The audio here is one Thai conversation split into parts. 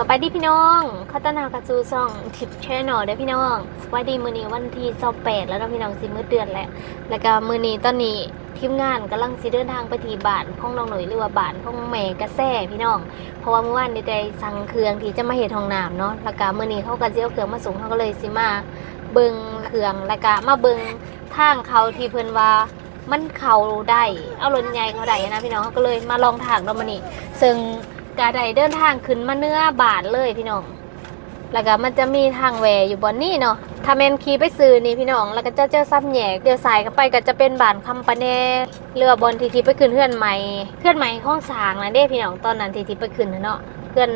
สบายดีพี่น้องคัตนากาจูซองทิปแชนแนลเด้อพี่น้องสบายดีมือนี้วันที่28แล้วนะพี่น้องสิมื้อเดือนแล้วแล้วก็มือนี้ตอนนี้ทีมงานกำลังสิเดินทางไปที่บ้านของน้องหน่อยหรือว่าบ้านของแม่กระแซ่พี่น้อง เพราะว่าเมื่อวานนี้ได้สั่งเครื่องที่จะมาเฮ็ดห้องน้ำเนาะแล้วก็มือนี้เขาก็สิเอาเครื่องมาส่งเขาก็เลยสิมาเบิงเครื่องแล้วก็มาเบิงทางเขาที่เพิ่นว่ามันเขาได้เอารถใหญ่เขาได้นะพี่น้องเขาก็เลยมาลองทางเนามื้อนี้ซึ่ง กาไดเดินทางขึ้นมาเนื้อบาทเลยพี่น้อง แล้วก็มันจะมีทางแหวอยู่บนนี่เนาะถ้าแมนคีไปซื้อนี่พี่น้อง แล้วก็จะเจอซ้ำแยกเดี๋ยวสายเข้าไปก็จะเป็นบานคำปะแน่เรือบอลทีทีไปขึ้นเพื่อนใหม่เพื่อนใหม่ข้องสางนะเด้พี่น้องตอนนั้นทีทีไปขึ้นนะเนาะเพื่อน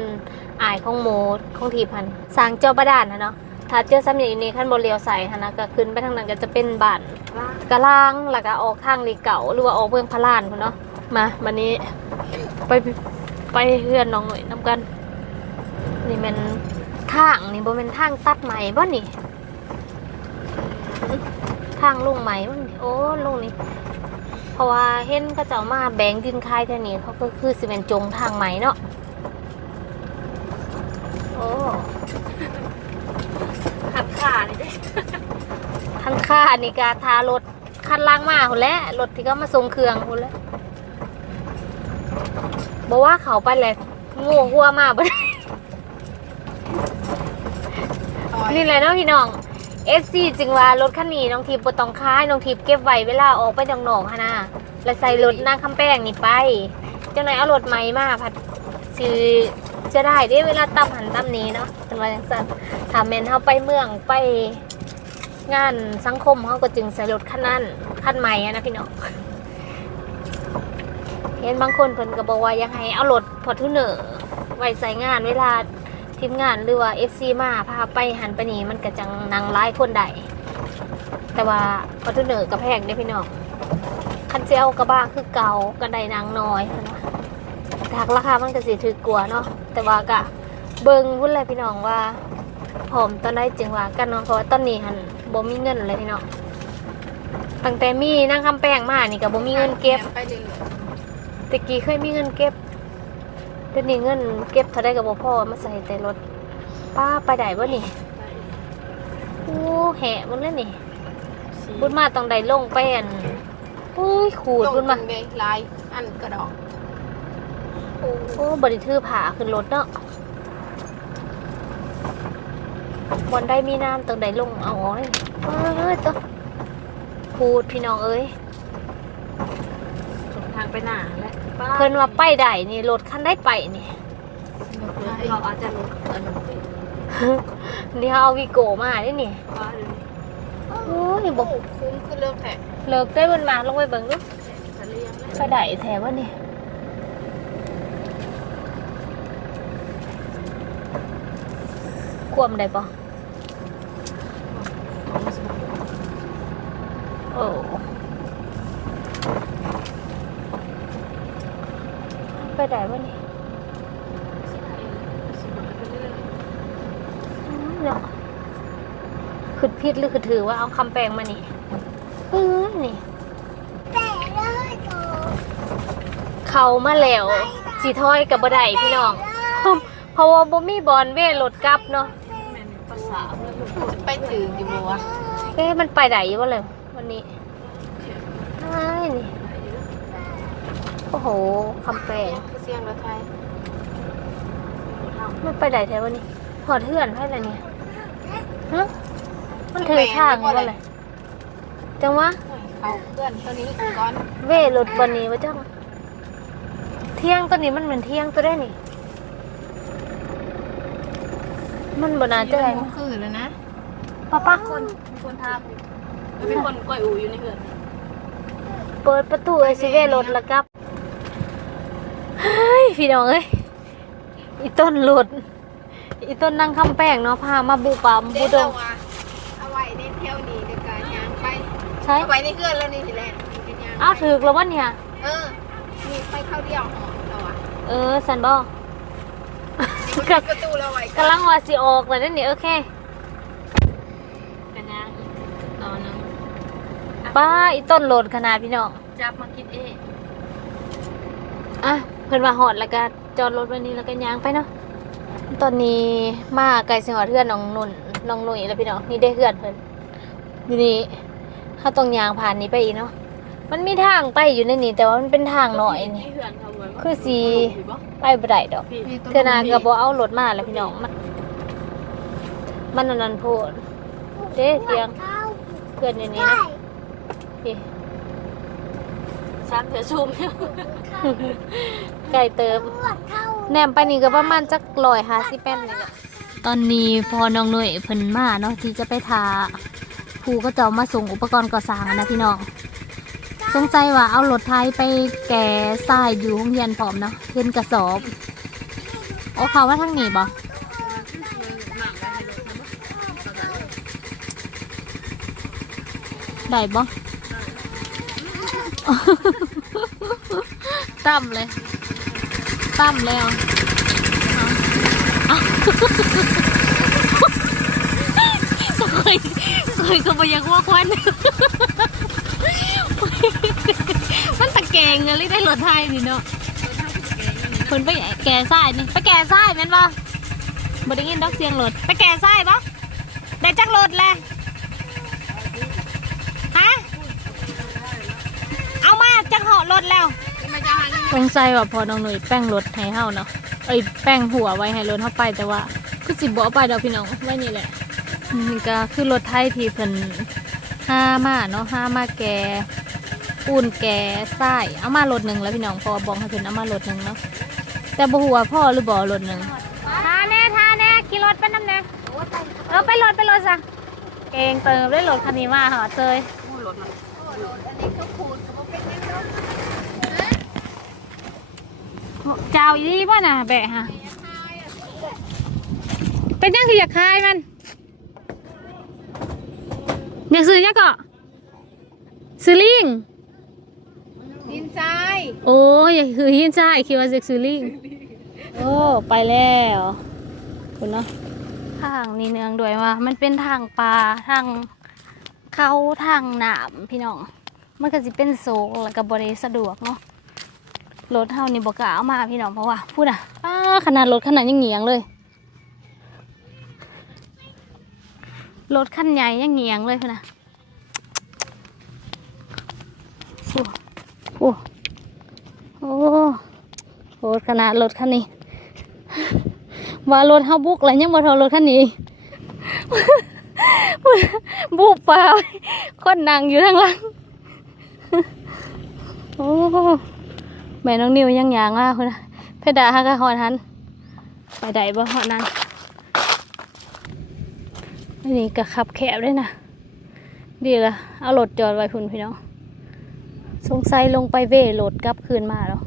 อายของโมของทีพันสางเจ้าประดานนะเนาะถ้าเจอซ้ำแยกนี่ขั้นบนเลียวใส่นะก็ขึ้นไปทางนั้นก็จะเป็นบานกระล่างแล้วก็ออกทางลีเก่าหรือว่าออกเบื้องพระลานพุ่นเนาะมาวันนี้ไป ไปเฮือนน้องหน่อยน้ำกัน นี่มันทางนี่บ่เป็นทางตัดใหม่บ่นี่ทางลงใหม่บ่นี่โอ้ลงนี่เพราะว่าเห็นเขาเจ้ามาแบ่งดินคายแถวนี้เขาก็คือสิเป็นจงทางใหม่เนาะโอ้ขัดขาเลยเด้ทันค่านี่กาทารถคันล่างมาหุ่นแหล้วรถที่เขามาส่งเครื่องหุ่นแหล้ว บอกว่าเขาไปแหละโง่หัวมาบ่ได้นี่แหละเนาะพี่น้อง FC จึงว่ารถคันนี้น้องทีบบ่ต้องค้ายน้องทีบเก็บไว้เวลาออกไปดองนอกๆหั้นนะแล้วใส่รถนางคำแป้งนี่ไปจังไหนเอารถใหม่มาพัดสิจะได้เด้เวลาตั้มหันตั้มนี้เนาะเป็นว่าจังซั่นถ้าแม่นเฮาไปเมืองไปงานสังคมเฮาก็จึงใส่รถคันนั้นคันใหม่อะนะพี่น้อง เห็นบางคนเพิ่นก็บอกว่ายังให้เอารถพอทูเนอร์ไว้ใส่งานเวลาทีมงานหรือว่า FC มาพาไปหันไปนี่มันก็จังนางร้ายคนใดแต่ว่าคอทนเนอร์กระแพงได้พี่น้องคันเจลกระบ้าคือเก่ากันใดนางน้อยนะแต่หากราคามันก็สิถือกลัวเนาะแต่ว่ากะเบิงพุ่นเลยพี่น้องว่าผมตอนได้จึงว่ากันเนาะเพราะว่าตอนนี้หันบ่มีเงินเลยพี่น้องตั้งแต่มีนั่งคำแป้งมานี่ก็บ่มีเงินเก็บไปเรื่อย ตะกี้เคยมีเงินเก็บเดี๋ยวนี้เงินเก็บเท่าได้กับบ่พ่อมาใส่แต่รถป้าไปไหนบ่นี่โอ้แหะมันเลยนี่ๆบุญมาต้องได้ลงไปอันอุ้ยขูดลงบุญมาตรงเลยลายอันกระดอกโอ้โอ้บริทือผ่าขึ้นรถเนาะบอนได้มีน้ำต้องได้ลงเอาออกเลยเอ้ยตัวขูดพี่น้องเอ้ยสงทางไปหนาและ เพิ่นว่าไปได้นี่รถคันได้ไปนี่เราอาจจะลงอันนั้นไปนี่เขาเอาวิโกมาได้นี่ว่าเลยโอ้ยโอ้บอกคุ้มคือเริ่มแผลเลิกได้บนมาลงไปเบิ่งดูจะเลี้ยงไปได้แถวว่านี่ควมได้ปะโอ้ไปได้วะนี่อืมเนาะ คือพิษหรือคือถือว่าเอาคำแปลงมานี่เออนี่เขามาแล้วสีถ้อยกับบ่ได้พี่น้องเพราะว่าบ่มีบอลเว่รถกลับเนาะภาษาจะไปถึงอยู่บัวเอ๊ะมันไปไหนวะเลยวันนี้ใช่นี่โอ้โหคำแปลงคือเสียงรถไทยมันไปไหนแถววันนี้หอดเทื่อนให้อะไรเนี่ยฮะ มันถือช่างวะเลยจังวะเขาเพื่อนตัวนี้ก้อนเว่รถวันนี้วะจังเที่ยงตัวนี้มันเหมือนเที่ยงตัวได้นี่ มันบนาจะได้มั้งคือเลยนะป้าป้าคนคนทาบมีคนก้อยอูอยู่ในเหือนเปิดประตูไอซีเวรถแล้วกับเฮ้ยพี่น้องเอ้ยอีต้นหลุดอีต้นนั่งคำแป้งเนาะพามาบุปามบุดง เอาไว้ในเที่ยวนี้ในการยางไป ใช่เอาไว้ในเพื่อนแล้วนี่ทีแรกอ้าวถือแล้ววะเนี่ย เออมีไฟเข้าเดียวหอเราอะเออสันบอมีคนปิดประตูเราไว้กำลังว่าสิออกเลยนั่นนี่โอเคกันยางตอนนึงป้าอีต้นโหลดขนาดพี่น้องจับมาคิดเองอะเพิ่นมาหอดแล้วก็จอดรถไวันนี้แล้วก็ย่างไปเนาะตอนนี้มาไกลสิงหอดเทือนน้องนุ่นน้องหนุ่ยแล้วพี่น้องนี่ได้เฮือนเพิ่นอยู่นี่ ถ้าตรงยางผ่านนี้ไปอีกเนาะ มันมีทางไปอยู่ในนี้แต่ว่ามันเป็นทางหน่อยนี่ คือสีไปบ่ได้ดอกเทื่อหนาก็บ่เอารถมาแล้วพี่น้อง มันมันอันนั้นโพดเด้เสียงเพื่อนอยู่นี่นะพี่ซักเธอซูมเนี่ยไก่เติมแหนมไปนี่ก็ประมาณจักร้อยห้าสิบแป้นนี่แหละตอนนี้พอน้องหน่วยเพิ่นมาเนาะที่จะไปทา ผู้ก็จะมาส่งอุปกรณ์ก่อสร้างนะพี่น้องสงสัยว่าเอารถไทยไปแก่ทรายอยู่ห้องเรียนพร้อมเนาะเห็นกระสอบโอ้เขาว่าทางนี้บ่ได้บ่ตั้มเลยตั้มแล้วเอาเอาเคยเคยก็บอยังว่าควันมันตะแกงเลยได้รถไทยนี่เนาะคนไปแก่ซ้ายนี่ไปแก่ซ้ายแม่นบ่บ่ได้ยินดอกเสียงรถไปแก่ซ้ายบ่ได้จักรถแหละฮะเอามาจักเหาะรถแล้วมันจะหันสงสัยว่าพอน้องหนุ่ยแป้งรถให้เฮาเนาะเอ้ยแป้งหัวไว้ให้รถเฮาไปแต่ว่าคือสิบ่เอาไปดอกพี่น้องไว้นี่แหละ นี่ก็คือรถไทยที่เพิ่นห้ามาเนาะห้ามาแกปูนแกทรายเอามารถหนึ่งแล้วพี่น้องพอบอกให้เพิ่นเอามารถหนึ่งเนาะแต่บ่ฮู้ว่าพ่อหรือบ่รถหนึ่งทาแน่ทาแน่ขี่รถไปน้ำแน่เออไปรถไปรถซะเก่งเติมได้รถคันนี้มาหาเจยพูดรถมันเจ้าอีนี่ป่ะน่ะแบะฮะเป็นยังคืออยากคายมัน อยากซื้อยังก็ซื้อลิงดินทรายโอ้ยอยากคือหินใช่คิดว่าจะซื้อลิงโอ้ไปแล้วคุณเนาะทางนี่เนืองด้วยว่ามันเป็นทางปลาทางเขาทางหนามพี่น้อง มันก็จะเป็นโซกแล้วก็บริสะดวกเนาะรถเท่านี้บอกกล้าเอามาพี่น้องเพราะว่าพูดอะอ้าขนาดรถขนาดยังเหงียงเลย รถคันใหญ่ยังเงียงเลยพ่นะโอ้โอ้โอ้โหขนาดรถคันนี้ ว่ารถเฮาบุกอะไรยังบ่เทารถคันนี้บุกเปล่าคนนั่งอยู่ทางหลังโอ้แม่น้องนิวยังยางอะคุณนะเพดาฮักกะฮอนหัน ไปได้บ่ฮอดนั้น นี้ก็ขับแคบด้วยนะ ดีละเอารถจอดไว้พุ่นพี่น้อง สงสัยลงไปเว่รถกลับคืนมาแล้ว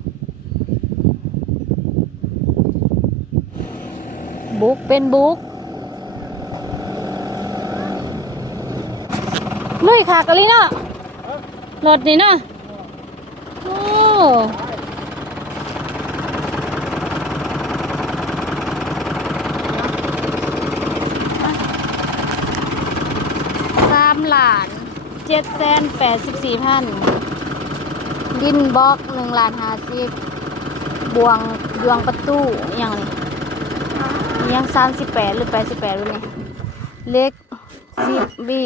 บุกเป็นบุกลุยขากะลิเนาะรถนี่เนาะโอ้ สามล้านเจ็ดแสนแปดสิบสี่พันดินบล็อกหนึ่งล้านห้าสิบบวงดวงประตูอย่างนี้อิหยังสามสิบแปดหรือแปดสิบแปดรู้ไหมเล็กสิบบี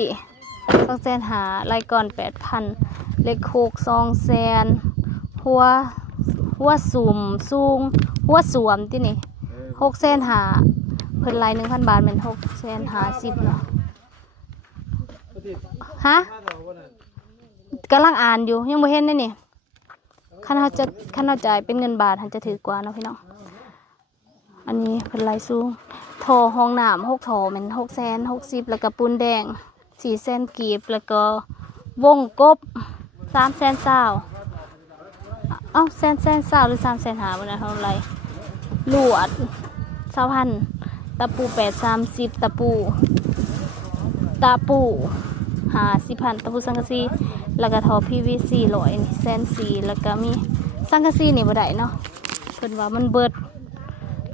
สองแสนหาลายก่อนแปดพันเล็กโคกสองแสนหัวหัวสุ่มสูงหัวสวมที่นี่หกแสนหาเพิ่นลายหนึ่งพันบาทเป็นหกแสนหาสิบเนาะฮะ กำลังอ่านอยู่ยังไม่เห็นเลยนี่คันเขาจะคันเขาจ่ายเป็นเงินบาทมันจะถือกว่าเนาะพี่น้องอันนี้เป็นลายสูงทอห้องน้ำหกโถเป็นหกแสนหกสิบแล้วก็ปูนแดงสี่แสนกีบแล้วก็วงกบสามแสนเศร้าเอ้าแสนแสนเศร้าหรือสามแสนหาวันนั้นเท่าไหรลวดเศร้าพันตะปูแปดสามสิบตะปูตาปู หาสิพันตะปูสังกะสีแล้วก็ทอพีวีซีลอยนี่แซนซีแล้วก็มีสังกะสีนี่บ่ได้เนาะเพิ่นว่ามันเบิด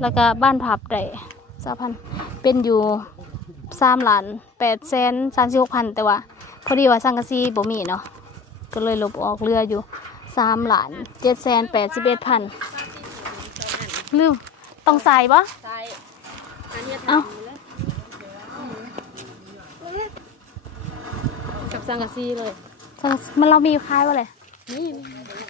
แล้วก็บ้านพับได้สามพันเป็นอยู่สามล้านแปดแสนสามสิบหกพันแต่ว่าพอดีว่าสังกะสีบ่มีเนาะก็เลยลบออกเรืออยู่สามล้านเจ็ดแสนแปดสิบเอ็ดพันลืมต้องใส่ปะทรา ยอันนี้เอ้าทำเลยกับสังกะสีเลยมันเรามีคล้ายวะเลยนี่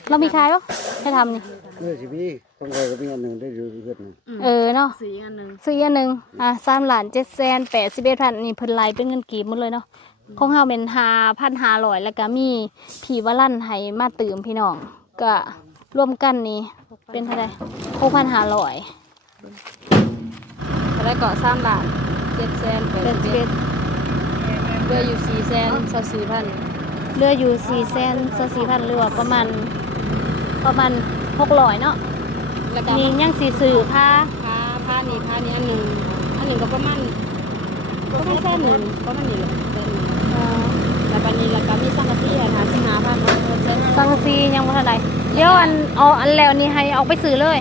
เรามีคล้ายวะให้ทำนี่เออสิพี่ต้องไปก็มีอันหนึ่งได้อยู่เพื่อนหนึ่งเออเนาะสีอันหนึ่งซื้ออันหนึ่งอะสามล้านเจ็ดแสนแปดสิบเอ็ดพันนี่เพิ่นไล่เป็นเงินกีบหมดเลยเนาะของเฮาเป็นห้าพันห้าร้อยแล้วก็มีผีวะลั่นให้มาตื่มพี่น้องก็รวมกันนี่เป็นเท่าไหร่หกพันห้าร้อยก็ได้เกาะสามบาทเจ็ดแสนแปดเป็นสิบเจ็เอ็ดด เหลืออยู่สี่แสนสองสี่พันเหลืออยู่สี่แสนสี่พันหรือว่าประมาณประมาณหกร้อยเนาะแล้วก็นี่ยังสีสื่อผ้าผ้าผ้านี่ผ้านี่อันหนึ่งอันหนึ่งก็ประมาณประมาณแสนหนึ่งประมาณนี้แหละแสนหนึ่งแล้วบันนี้แล้วก็มีสังกะสีอะหาสิบห้าพันเนาะแสนห้าสังกะซียังบ่เท่าไหร่เดี๋ยวอันเอาอันแล้วนี่ให้เอาไปซื้อเลย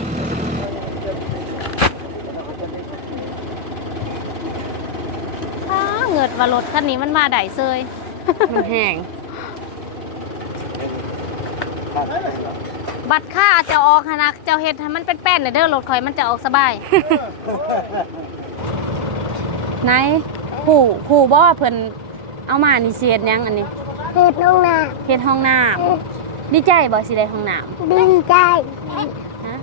อ้าเงิดว่ารถคันนี้มันมาได้เซยมันแห้งบัตรค่าจะออกหนนะเจ้าเฮ็ดให้มันเป็นแป้นน่ะเด้อรถข่อยมันจะออกสบายไหนผู้ผู้บ่ว่าเพิ่นเอามานี่เสียดหยังอันนี้เฮ็ดน้องนาเฮ็ดห้องน้ำดีใจบ่สิได้ห้องน้ำดีใจฮะ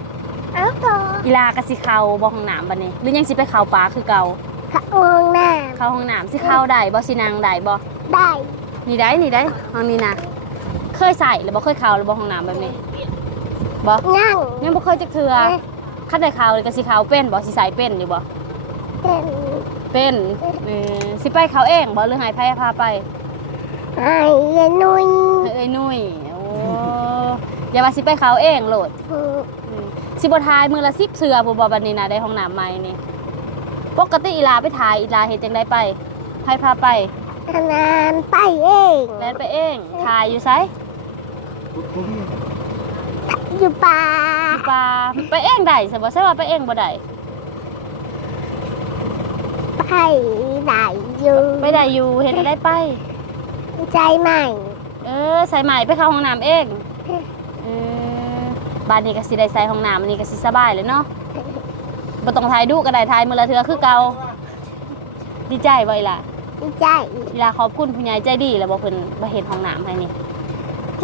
เอาต่อกีฬากะสิเข้าบ่ห้องน้ำบัดนี้ หรือยังสิไปเข้าป่าคือเก่า ขะมองหน้าเข้าห้องน้ำสิเข้าได้บ่สินั่งได้บ่ได้นี่ได้นี่ได้ห้องนี้นะเคยใส่หรือบ่เคยเข้าหรือบ่ห้องน้ำแบบนี้บ่นั่งยังบ่เคยจักเทื่อคันได้เข้าเลยก็สิเข้าเป็นบ่สิใส่เป็นอยู่บ่เป็นเป็นเออสิไปเข้าเองบ่หรือให้ไผพาไป ไอ้ยายนุ้ยให้เอ้ยนุ่ยโอ้อย่าว่าสิไปเข้าเองโลดอืมอืมสิบ่ทายมือละ10เทื่อบ่บ่บัดนี้นะได้ห้องน้ำใหม่นี่ ปกติอีลาไปถ่ายอีลาเฮ็ดจังไดไปไผพาไปขนานไปเองแล่นไปเองถ่ายอยู่ไสอยู่ป่าปลาไปเองได้สิบ่ใช่ว่าไปเองบ่ได้ไปได้อยู่ไปได้อยู่เห็นได้ไป ใจใหม่ เออใส่ใหม่ไปเข้าห้องน้ำเองเออบ้านนี้ก็สิได้ใส่ห้องน้ำอันนี้ก็สิสบายเลยเนาะ บ่ต้องถ่ายดูก็ได้ถ่ายมื้อละเทื่อคือเก่าดีใจบ่อีหล่ะดีใจอีหล่ะขอบคุณผู้ใหญ่ใจดีแล้วบ่เพิ่นบ่เฮ็ดห้องน้ำให้นี่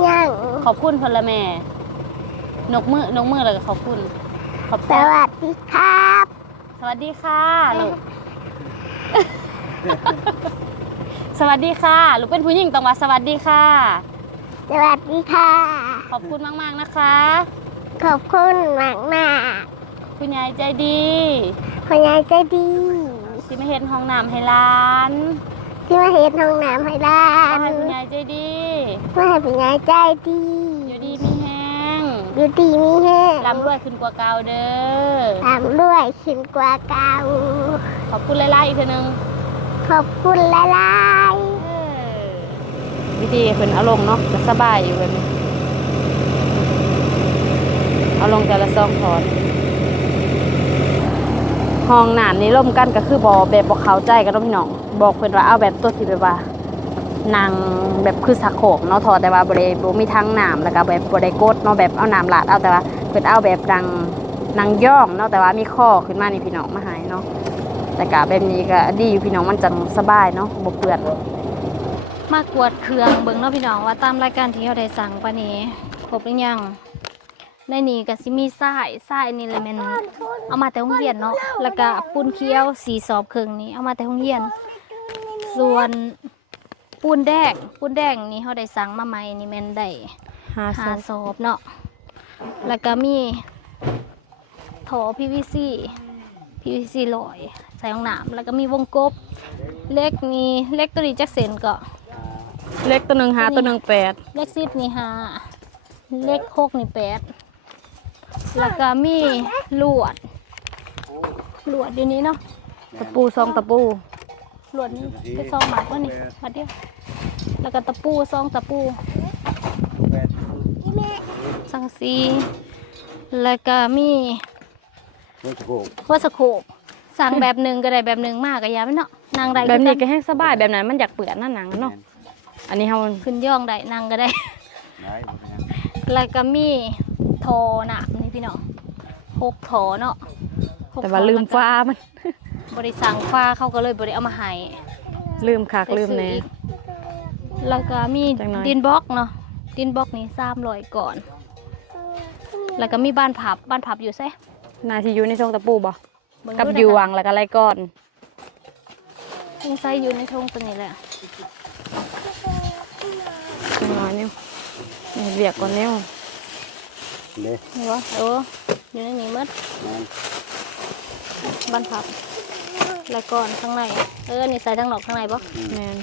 ยังขอบคุณเพิ่นละแม่นกมือนกมือแล้วก็ขอบคุณ ขอบสคุณวัสดีครับ สวัสดีค่ะลูกสวัสดีค่ะลูกเป็นผู้หญิงต้องว่าสวัสดีค่ะ สวัสดีค่ะ ขอบคุณมาก ๆ นะคะ ขอบคุณมากมาก คุณยายใจดีๆคุณยายใจดีที่มาเห็นห้องน้ำให้ร้านที่มาเห็นห้องน้ำให้ด้าขอนให้คุณยายใจดีมาให้คุณยายใจดีอยู่ดีมีแห้งอยู่ดีมีแห้งร่ำรวยขึ้นกว่าเก่าเด้อทำด้วยขึ้นกว่าเก่าขอบคุณหลายๆอีกเทีนึงขอบคุณหลายวิธีเป็นเอาลงเนาะจะสบายอยู่แบบนี้เอาลงแต่ละซองถอน ห้องน้ำนี้ร่มกันก็คือบอแบบบอกเขาใจกันเนาะพี่น้อง บอกเพิ่อนว่าเอาแบบตัวที่แบบว่านางแบบคือสักโขกเนาะทอแต่ว่าบริบมีทั้งน้ำแล้วก็แบบบริโกดเนาะแบบเอาน้ำลาดเอาแต่ว่าเพิ่นเอาแบบดังนางย่องเนาะแต่ว่ามีข้อขึ้นมานี่พี่น้องมาหายเนาะแต่กะแบบนี้ก็ดีอยู่พี่น้องมันจังสบายเนาะบ่เปื้อนมากวดเครื่องเบิ่งเนาะพี่น้องว่าตามรายการที่เขาได้สั่งปะนี้ครบหรือยัง ในนี้ก็สิมีทรายทรายนี่เลยแม่นเอามาแต่โรงเรียนเนาะแล้วก็ปูนเคี้ยวสีสอบครึ่งนี้เอามาแต่โรงเรียน ส่วนปูนแดงปูนแดงนี่เขาได้สั่งมาใหม่นี่แม่นได้หาหาสอบเนาะแล้วก็มีถอ PVC PVC ลอยใส่ห้องน้ำแล้วก็มีวงกบเล็กนี่เล็กตัวนี้จักเซนก็เล็กตัวหนึ่งหาตัวหนึ่งแปดเลขสิบนี่ห้าเลขหกนี่แปด แล้วก็มีลวดลวดอยู่นี้เนาะตะปูซองตะปูลวดนี้คือซองหมายว่านี่มาเดียวแล้วก็ตะปูซองตะปูสังสีแล้วก็มีรถโขกวัสโคปสั่งแบบหนึ่งก็ได้แบบหนึ่งมากก็ยาไม่เนาะนางได้แบบนี้คือก็กัแห้งสบายแบบนั้นมันอยากเปื่อนหน้าหนังเนาะอันนี้เขาขึ้นย่องได้นางก็ได้ไหนบ่เป็นหยังแล้วก็มี โทหนักนี่พี่น้องหกโถเนาะหกแต่ว่าลืมฟ้ามันแบริสั่งฟ้าเขาก็เลยบริเอามาให้ลืมคักลืมไปซื้อแน่อีกแล้วก็มีจังน้อย ดินบล็อกเนาะดินบล็อกนี้สามร้อยก่อน แล้วก็มีบ้านผับบ้านผับอยู่ไซนาที่อยู่ในทรงตะปูบ่เบิ่งกับดูอยู่นะคะวังแล้วก็ไรก้อนสงสัยอยู่ในทงตัวนี้แหละจังน้อยนิ้วนี่เวียกก่อนนิ้ว เด้นี่วะเอออยู่ในนี้หมัดนั่นบ้านผับแล้วก่อนข้างในเออนี่ใส่ทั้งนอกข้างในปะแม่น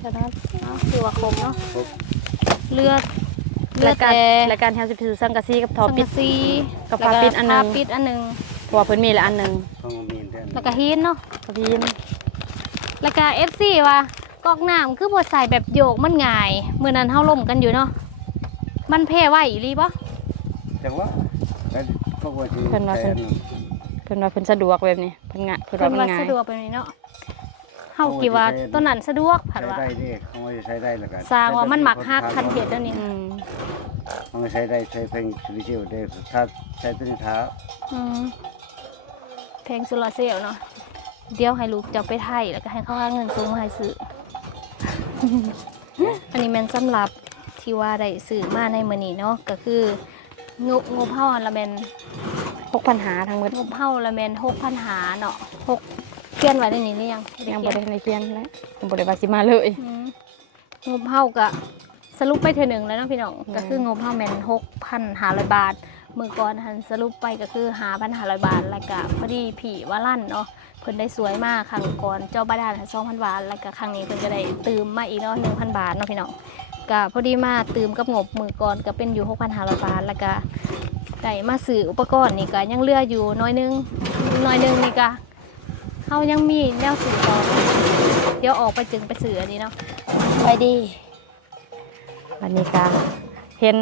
แล้วนะเอาคือว่าคมเนาะครบเลือดเลือรายดการแต่รายการแฮมสิถือสังกะสีกับทอสังปิกะดสีกับผ้าปิดอันหนึ่งผ้าปิดอันหนึ่งเพราะว่าเพิ่นมีละอันหนึงต้องมีแทนแล้วก็ฮีนเนาะกับพีนแล้วก็ FC ว่ากอกน้ำคือบ่ใส่แบบโยกมันง่ายมื้อนั้นเฮาล่มกันอยู่เนาะมันแพ้ไหวอีหลีบ่ จังว่าแล้วพวกว่าสิแทนเพิ่นว่าเพิ่นสะดวกแบบนี้เพิ่นงะเพิ่นเพิ่ว่านมันว่าง่ายสะดวกไปนี่เนาะเฮาคิดว่าตัวนั้นสะดวกผัดใช้ว่าได้เด้เขาไม่ได้ใช้ได้แล้วกันสร้างว่ามันหมักฮักคันเห็ดแล้วนี่อืมเขาไม่ใช้ได้ใช้เพลงสุริเชียวได้ถ้าใช้ตัวนี้เท้าอืมเพลงสุรเซลลเนาะเดี๋ยวให้ลูกจะไปไทยแล้วก็ให้เขาหาเงินซื้อมาให้ซื้อ อันนี้แม่นสำหรับที่ว่าได้ซื้อมาในมื้อนี้เนาะก็คือ งบงบเฮาอันละแม่นพกปัญหาทั้งหมดงบเฮาละแม่น6,000หาเนาะ6เขียนไว้ในนี้หรือยังยังบ่ได้ในเขียนแล้วยังบ่ได้ว่าสิมาเลยอืมงบเฮาก็สรุปไปเทื่อหนึงแล้วเนาะพี่น้องอืมก็คืองบเฮาแม่น6,500 บาทมื้อก่อนหันสรุปไปก็คือ5,500บาทแล้วก็พอดีผีว่าลั่นเนาะเพิ่นได้สวยมากครั้งก่อนเจ้าบาดาลหัน2,000บาทแล้วก็ครั้งนี้เพิ่นก็ได้ตืมมาอีกเนาะ1,000บาทเนาะพี่น้อง ก็พอดีมาตืมกับงบมื้อก่อนก็เป็นอยู่6,500บาทแล้วก็ได้มาซื้ออุปกรณ์นี่ก็ยังเหลืออยู่น้อยหนึงน้อยหนึงนี่ก็เฮายังมีแนวซื้อต่อเดี๋ยวออกไปจึงไปซื้ออันนี้เนาะไปดีวันนี้ก็เห็น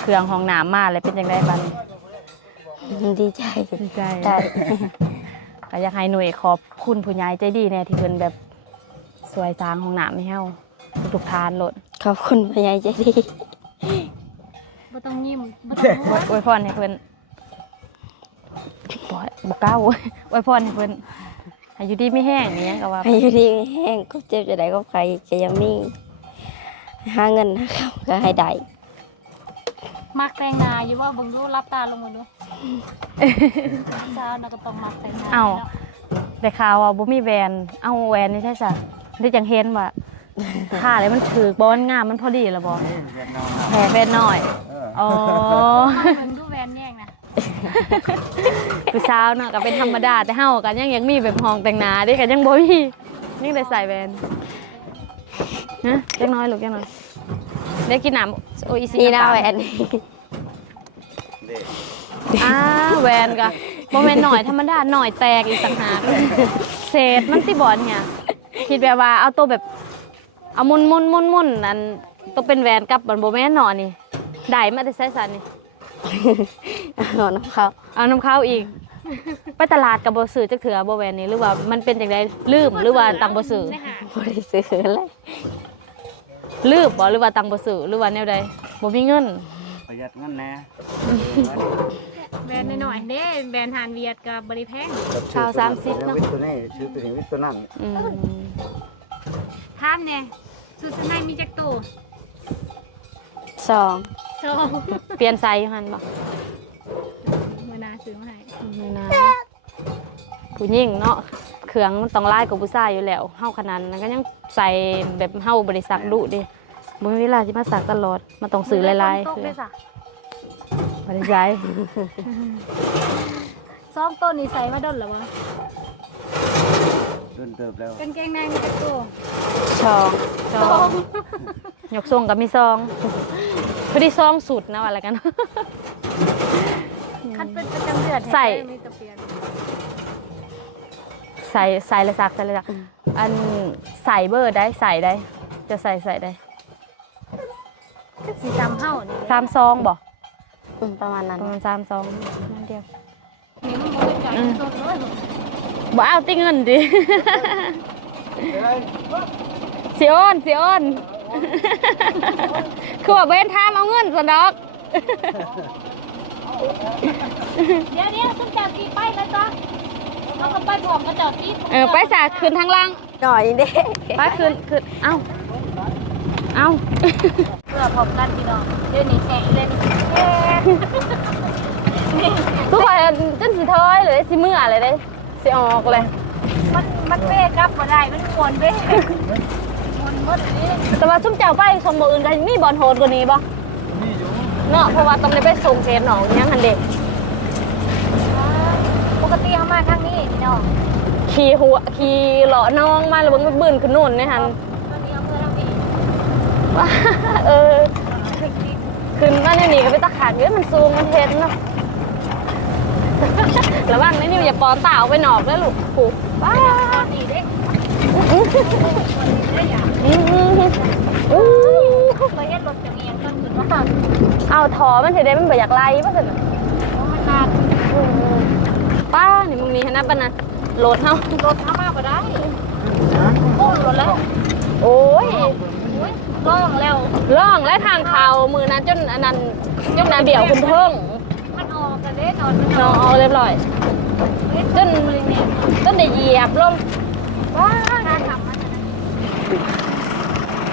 เครื่องห้องน้ำมาแล้วเป็นจังไดบัดนี้ดีใจดีใจใช่ก็อยากให้หน่วยขอบคุณผู้ใหญ่ใจดีแน่ที่เพิ่นแบบสวยสร้างห้องน้ำให้เฮา ทุกๆทานโลดขอบคุณพยายใจดีบ่ต้องยิ้มบ่ต้องหัวอวยพรให้เพิ่นบ่บ่กล้าอวยอวยพรให้เพิ่นให้อยู่ดีไม่แห้งนี่ยังก็ว่าอายุดีไม่แห้งก็เจ็บจะได้ก็ใครจะยังมีหาเงินหาข้าวก็ให้ได้มักแต่งหน้าอยู่ว่าเบิ่งดูรับตาลงมาดูเช้าน่ะก็ต้องมักแต่งหน้าเอ้าเนาะได้ข่าวว่าบ่มีแหวนเอ้าแหวนนี่ใช่ซะได้จังเห็นว่า ค่าอะไรมันถือบ่มันงามมันพอดีแล้วบ่เอ๊ะเวียดนามแพ้แว่นน้อยเอออ๋อเบิ่งดูแวนแย่งนะผู้สาวเนาะก็เป็นธรรมดาแต่เฮาก็ยังยังมีแบบห้องแต่งหน้าเด้ก็ยังบ่มียังได้ใส่แหวนฮะเล็กน้อยลูกยังน้อยได้กินน้ำโออีซีนี่นะแหวนเด้อ้าแหวนก็บ่แม่นหน่อยธรรมดาหน่อยแตกอีกต่างหากเศษมันสิบ่เนี่ยคิดแบบว่าเอาตัวแบบ เอามุนมุนมุนมุนอันตัวเป็นแหวนกับมันโบแม่นหนอนี่ได้มาได้ใช้สันนี่เอาน้ำเขาเอาน้ำข้าวอีก ไปตลาดกับโบสื่อจักเถื่อโบแหวนนี่หรือว่ามันเป็นจังไดลืมหรือว่าตังโบสื่อบริสุทธิ์เลยลืมบ่หรือว่าตังโบสื่อหรือว่าแนวใดบ่มีเงินประหยัดเงินแน่แวนหน่อยๆเด้แวนหานเวียดกับบริแพงชาวสามสิบเนอะวิทย์ตัวนี้ชื่อตัวนี้วิทย์ตัวนั้นอืม ถามแน่สุดสนายมีจักโตสองโตเปลี่ยนไซส์อยู่หันบ่มื้อหนาซื้อมาให้นี่นะผู้หญิงเนาะเครื่องมันต้องลายกับผู้ชายอยู่แล้วเฮาขนาดนั้นก็ยังใส่แบบเฮาบริษัทดุดิบ่มีเวลาสิมาสักตลอดมันต้องซื้อหลายๆโตคือด้วยซะบริษัทซ้อมต้นนี่ใส่มาดนเหรอวะ โดนเติบแล้วกางเกงในมีจักโตสองซอง ยกทรงกับมีซองพอดีซองสุดนะว่าอะไรกัน คันเป็นประจำเดือนใส่ให้มีแตะเปลี่ยนใส่ใส่เลยสักใส่เลยสักอันใส่เบอร์ได้ใส่ได้ จะใส่ใส่ได้สีจำเฮานี่สามซองบ่อืมประมาณนั้นประมาณสามซองนั่นเดียวนี่มันบ่ได้จ่ายสดเลย บ่เอาติเงินดิเสียอ้อนเสียอ้อนคือว่าเบนทามเอาเงินสันดอก เดี๋ยวเดี๋ยวฉันจะสีไปแล้วจ้ะเอาเขาไปพร้อมกระจอดที่เออไปสาขึ้นทางล่างหน่อยเด้ไปขึ้นขึ้นเอ้าเอ้าเพื่อพร้อมกันพี่น้องเดี๋ยวนี้แข่งเล่นแข่ทุกคนจนสิท้อยเลยสิเมื่อเลยได้ สิออกเลย มันมันเบ้กลับมาได้ มันมวนเบ้มวนหมดนี่แต่ว่าซุ่มเจ้าไปสมบูอื่นกันมีบอลโหดกว่านี้บ่เนาะเพราะว่าต้องได้ไปส่งเชฟหนองยังหันเด็กปกติเขามาทางนี้พี่น้องขี่หัวขี่เลาะน้องมาแล้วมันก็บืนขึ้นนู่นนี่ฮันตอนนี้เอาเพื่อนเราอีกว่าเออ ขึ้นมาในนี่ก็ไปตะขาดเยอะมันสูงมันเท็ดเนาะ ระวังนะนิวอย่าปอนตาเอาไปหนอกแล้วลูกผูกว้าตอนนี้เด้อืมอู้เคยเห็นรถจังเอียงกันขึ้นว่าเอาถอมันเฉยได้มันบ่อยากไล่ป่ะสิมันนานป้านี่มึงนี่ฮะนะปะนะโหลดเฮารถเข้ามาบ่ได้โอ้รถแล้ว โอ้ยอุ้ยล่องแล้วล่องและทางเขามือนั้นจนอันนั้นจนนาเบี่ยวคุณเพิ่งมันออกกั นเด้นอนมันนอนเอาเรียบร้อยจนเลยเนี่ยจนได้เหยียบลงว้าน่าทำมันนะ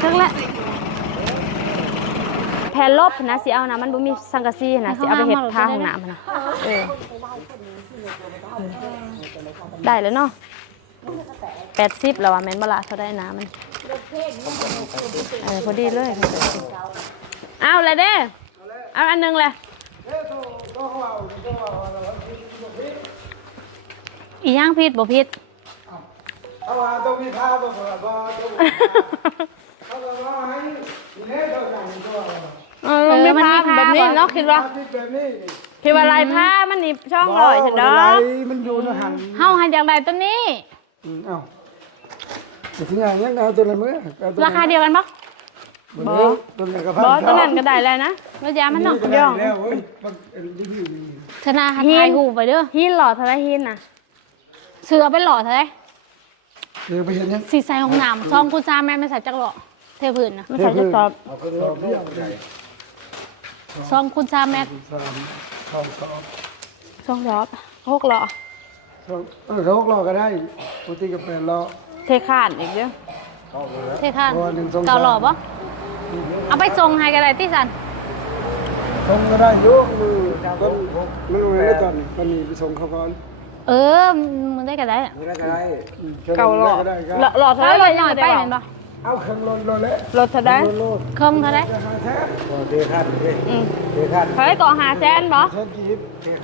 ทั้งละแผ่นลบนะสิเอานะมันบ่มีสังกะสีนะสิเอาไปเฮ็ดผ้าห้องน้ำนะเออได้แล้วเนาะแปดสิบแล้วว่าแม่นบ่ละเท่าได้น้ำมันเออพอดีเลยเอาเลยเด้เอาอันหนึงเลย อีย่างผิดบ่ผิดเอาหาต้องมีภาพแบบว่าต้องเขาจะว่าให้เล่ตัวอย่างตัวเออมันมีผ้าแบบนี้เนาะคิดว่าคิดว่าลายผ้ามันนี่ช่องลอยเห็นดอกมันอยู่ในหันเฮาหันจากใดตัวนี้เอ้าถึงอย่างนี้เอาตัวอะไหนมือราคาเดียวกันปะ บ่ตัวไหนก็บอตัวนั้นก็ได้แล้วนะแล้วยามันเนาะย่องแล้วเว้ยมันรีวิวดีธนาคารไทยหูไปเด้อหินหล่อเท่าไรหินน่ะ เสือไปหล่อเท่าไหรเดี๋ยวไปเห็นยังสีใสของน้ำซองคุณซาแม่ไม่ใส่จักหล่อเทพื้นนะไม่ใช่จะตอบเอาคนรอบเดียวได้ซองคุณซาแม่สามสองสองช่องรอบหกหล่อสองเออเขาหกล้อก็ได้ปกติก็แปดล้อเทขาดอีกเด้อเทค่ะเพราะว่าหนึ่งสองเกาหล่อสามปะ เอาไปทรงให้กันเลยที่สันส่งก็ได้อยุ่มือต้นมันรู้ได้ตอนนี้ตอนนี้ไปส่งเขาก่อนเออมึงได้กันได้อะไม่ได้ก็ได้เก่าหล่อก็ได้ก็หล่อหล่อเท่าถ้าไรเราหน่อยไปเห็นปะเอาเครื่องรถรถแล้วรถเท่าไรรถรถเครื่องเท่าไหรจะหาแท้พอเทคัดเด้อืมเทคัดเฮ้ยก่อหาแซนบ่เช่นกีบ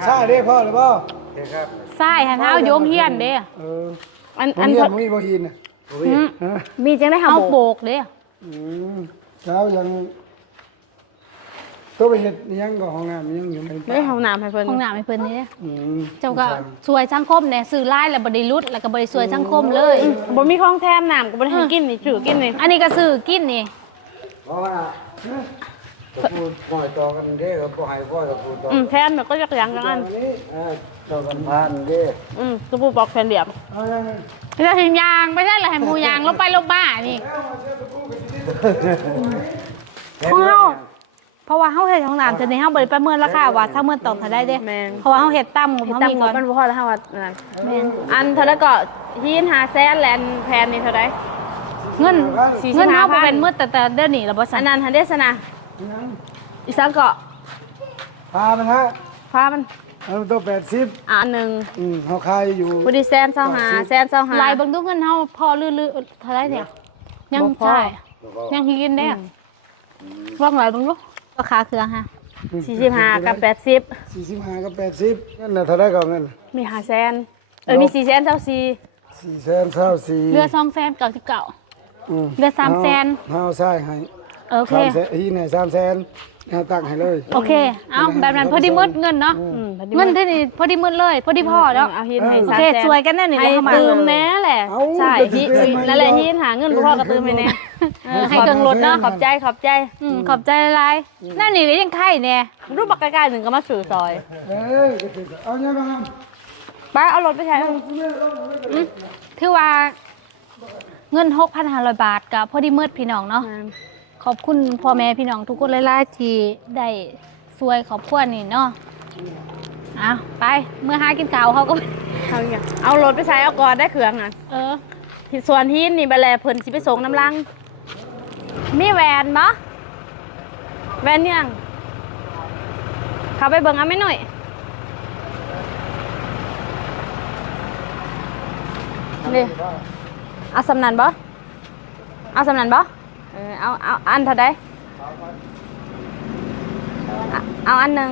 ใช่ได้พ่อหรือเปล่าเทคัดใช่หันเท้าโยงเฮียนเด้เอออันอัอันนนี้เพิ่นมีบ่หินน่ะอืมฮะมีจังได้เอาหาโบโบกกเด้อืม เช้ายังตัวไปเห็ดยังก็ห้องน้ำยังอยู่ในไม่ได้ห้องน้ำให้เพิ่นห้องน้ำให้เพิ่นนี่อืมเจ้าก็สวยสังคมเนี่ยซื้อไล่แล้วบริรุษแล้วก็บริสวยสังคมเลยบ่มีของแถมน้ำก็บ่ได้ให้กินนี่ถือกินนี่อันนี้ก็ซื้อกินนี่เพราะว่าตะปูปล่อยต่อกันเด้ก็บ่ให้พ่อตะปูต่ออืมแถมแบบก็จักอย่างจังอันอันนี้เออต่อกันผ่านเด้อืมตะปูปอกแผ่นเหลี่ยมเอายังไงไม่ใช่ถึงยางไม่ใช่เหรอให้หมูยางลงไปลงบ้านี่ ของเฮาเพราะว่าเฮาเฮ็ดของน้ำจะในเฮาบ่ได้ประเมินราคาว่าถ้าเมื่อตกเท่าได้เด้แม่น เพราะว่าเฮาเฮ็ดต่ำที่เฮาตั้งมีงก่บอนมันบ่พอแล้วค่ะว่าอันนั้นแม่นอันเท่านั้นก็ฮีนหาแสนแลนแพนนี่เท่าไดเงินสี่สิเงิบนห้าเฮาพับ่นเป็นมืดแต่แต่เดี๋ยวนี้แล้วบ่อัซั่นนนั้นทันเดสนะยังอีสังเกาะพามันฮะฟ้ามันเอาตัวแปดสิบอ่าอันหนึ่งอืมเขาขายอยู่บดีแซนเศร้าหาแซนเศร้าหาลายเบิ่งดูเงินเฮาพอลือๆเท่าได้เนี่ยยังบ่พอ ใช่ยังกินได้อะ ว่างหลายเบิ่งดูราคาเครื่องฮะสี่สิบห้ากับแปดสิบสี่สิบห้ากับแปดสิบนั่นแหละเท่าไรก็เงินมีหาแซนเออมีสี่แซนเท่าสี่สี่แสนเท่าสี่เรือ2แสน99มเหลือสามแสนเอาเอาใช่ให้โอเคสามแสนหินให้สามแสนเอาตังค์ให้เลย โอเค เอาแบบนั้นพอดีมืดเงินเนาะอืมเงินที่นี่พอดีมืดเลย พอดีพอแล้วเอาหินให้โอสามเคแสนสวยกันแน่นี่ให้เดี๋ยวเข้ามาตืมแน่แหละเอาใช่ก็สิหินตืมให้นั่นแหละเนาะหินหาเงินพ่อก็ตืมไปแน่ เออให้เครื่องรถเนาะขอบใจขอบใจอืมขอบใจหลายนั่นนี่ก็ยังไข่เนี่ยรูปปากกาหนึ่งก็มาสื่อซอยเอ้ยก็ถือเอาเนี่ยบ้างไปเอารถไปใช้ถือว่าเงิน 6,500 บาทกับพอดีมืดพี่น้องเนาะขอบคุณพ่อแม่พี่น้องทุกคนหลายๆที่ได้ช่วยครอบครัวนี่เนาะเอาไปเมื่อหากินข้าวเขาก็เอาอีกอะเอารถไปใช้เอาก่อนได้เครื่องอะเออที่ส่วนที่นี่ไปแลเพิ่นสิไปส่งน้ำลัง มีแวนบ่แวนยังเข้าไปเบิ่งเอาไม่หน่อยนี่เอาสำนันบ่เอาสำนันบ่เออเอาเอาอันเท่าใดเอาเอาอันหนึ่ง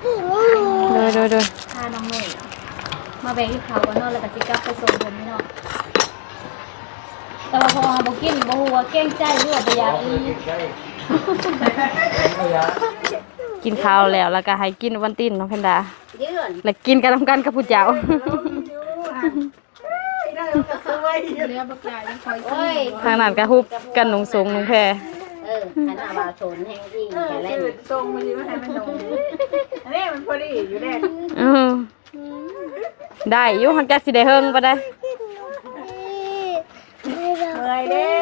เดูดูดูพาน้องหนุ่ยมาแบ่งที่เขากันเนาะแล้วก็จิกลับไปส่งผมนี่เนาะ แต่ว่าพอบ่กินบ่ฮู้ว่าเก่งใจหรือว่าบ่อยากอีกินข้าวแล้วแล้วก็ให้กินวันตินเนาะเพิ่นดา แล้วกินกันทำกันกับผู้เจ้าโอ้ยทางนั้นก็ฮุบกันหนุงสูงหนุงแพรเออขนาดว่าโซนแห้งที่อย่าเล่นทรงมันอยู่ให้มันนงอันนี้มันพอดีอยู่แน่อือได้อยู่หันจักสิได้เฮิงบ่ได้ เมื่อยเด้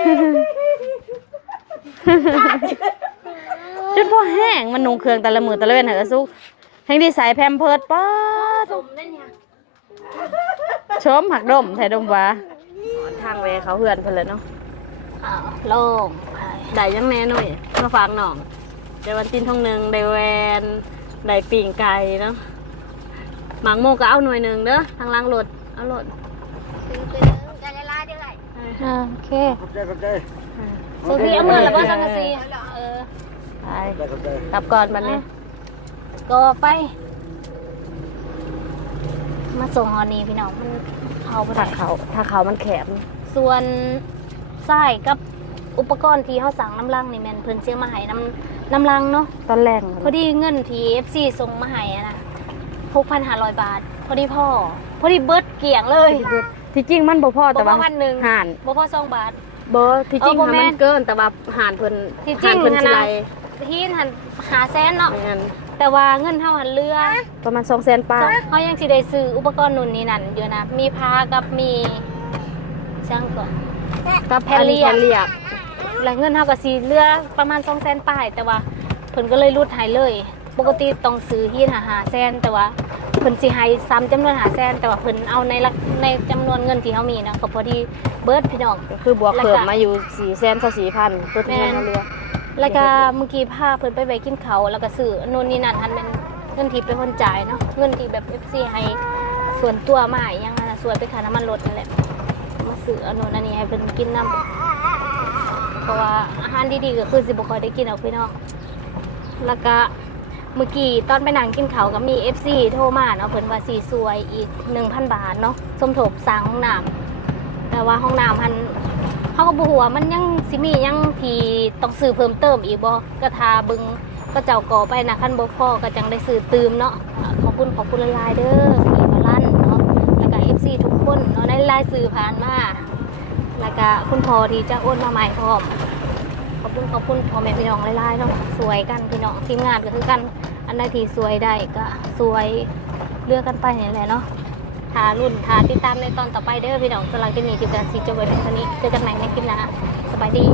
จนพอแห้งมันหนุงเครื่องแต่ละมือแต่ละเว้นหากระสุกแห้งที่ใส่แพมเพิร์ดป๊าดสมนั่นเนี่ยชมหักดมไทยดมว่าทางแวเขาเฮือนเพิ่นเลยเนาะอ้าวโล่งไปได้ยังแน่หน่อยมาฝากน้องได้วันตินทองหนึงได้แวนได้ปิ่งไก่เนาะหมังโมก็เอาหน่วยหนึงเด้อทางล่างรถเอารถ อ่าโอเคขอบใจขอบใจสุพี่เอามือแล้วบ่สังกะสีเออ ไปขอบใจกลับก่อนบัดนี้ก็ไป มาส่งฮอนี้พี่น้องมันเขาบ่ถ้าได้เขาถ้าเขามันแคบส่วนไส้กับอุปกรณ์ที่เขาสั่งน้ำลังนี่แม่นเพิ่นเสียมาให้น้ำน้ำลังเนาะ ตอนแรกพอดีเงินที่ FC ส่งมาให้อะนะ6,500 บาท พอดีพ่อ พอดีเบิดเกลี่ยงเลย ที่จริงมันบ่พอแต่ว่าบ่พอพันหนึ่ง ห่านบ่พอ2บาท บ่ที่จริงเออบ่หาแม่มันนเกินแต่ว่าห่านเพิ่นที่จริงห่านเพิ่นนะ สิไรที่หันหาแสนเนาะไม่งั้นแต่ว่าเงินเฮาหันเรือประมาณ200,000ปลายเขายังสิได้ซื้ออุปกรณ์นู่นนี่นั่นอยู่นะมีพากับมีช่างก่อน กับแผ่นเรียกอันแผ่นเรียกแล้วเงินเฮาก็สิเหลือประมาณ200,000ปลายแต่ว่าเพิ่นก็เลยลดให้เลย ปกติต้องซื้อที่หาหาแสนแต่ว่าเพิ่นสิให้ซ้ำจำนวนหาแสนแต่ว่าเพิ่นเอาในลักในจำนวนเงินที่เฮามีนะก็พอดีเบิดพี่น้อง ก็คือบวกแล้วก็เพิ่มมาอยู่4,000 24,000เพิ่นแม่แม่นนเรือแล้วก็เมื่อกี้พาเพิ่นไปไปกินเขาวแล้วก็ซื้อนู่นนี่นั่นทันเป็นเงินที่เป็นคนจ่ายเนาะเงินที่แบบ FC ให้ส่วนตัวมาให้ยังนะส่วนไปค่าน้ำมันรถนั่นแหละมาซื้ออันนู้นอันนี้ให้เพิ่นกินน้ำเพราะว่าอาหารดีๆก็คือสิบ่ค่อยได้กินเอาพี่น้องแล้วก็ เมื่อกี้ตอนไปนั่งกินเขาก็มี FC โทรมาเนาะเพิ่นว่าสีสวยอีก 1,000 บาทเนาะสมทบสร้างห้องน้ำแต่ว่าห้องน้ำหันเขาก็บอกว่ามันยังสิมียังที่ต้องซื้อเพิ่มเติมอีกบ่ก็ทาเบึงก็เจ้าก่อไปนะขั้นบ่พอก็จังได้ซื้อตืมเนาะขอบคุณขอบคุณหลายๆเด้อพี่มาลั่นเนาะแล้วก็ FC ทุกคนเนาะในไลน์สื่อผ่านมาแล้วก็คุณพ่อที่จะโอนมาใหม่พร้อม อบคุณขอบคุณพ่อแม่พี่น้องหลายๆเนาะสวยกันพี่น้องทีมงานก็คือกัน อันใดที่สวยได้ก็สวยเลือกกันไปนี่แหละเนาะทารุ่นทาติดตามในตอนต่อไปเด้อพี่น้องสำหรับที่นี่ที่จะซีจบไว้เป็นเท่านี้เจอกันใหม่ในคลิปหน้าสบายดี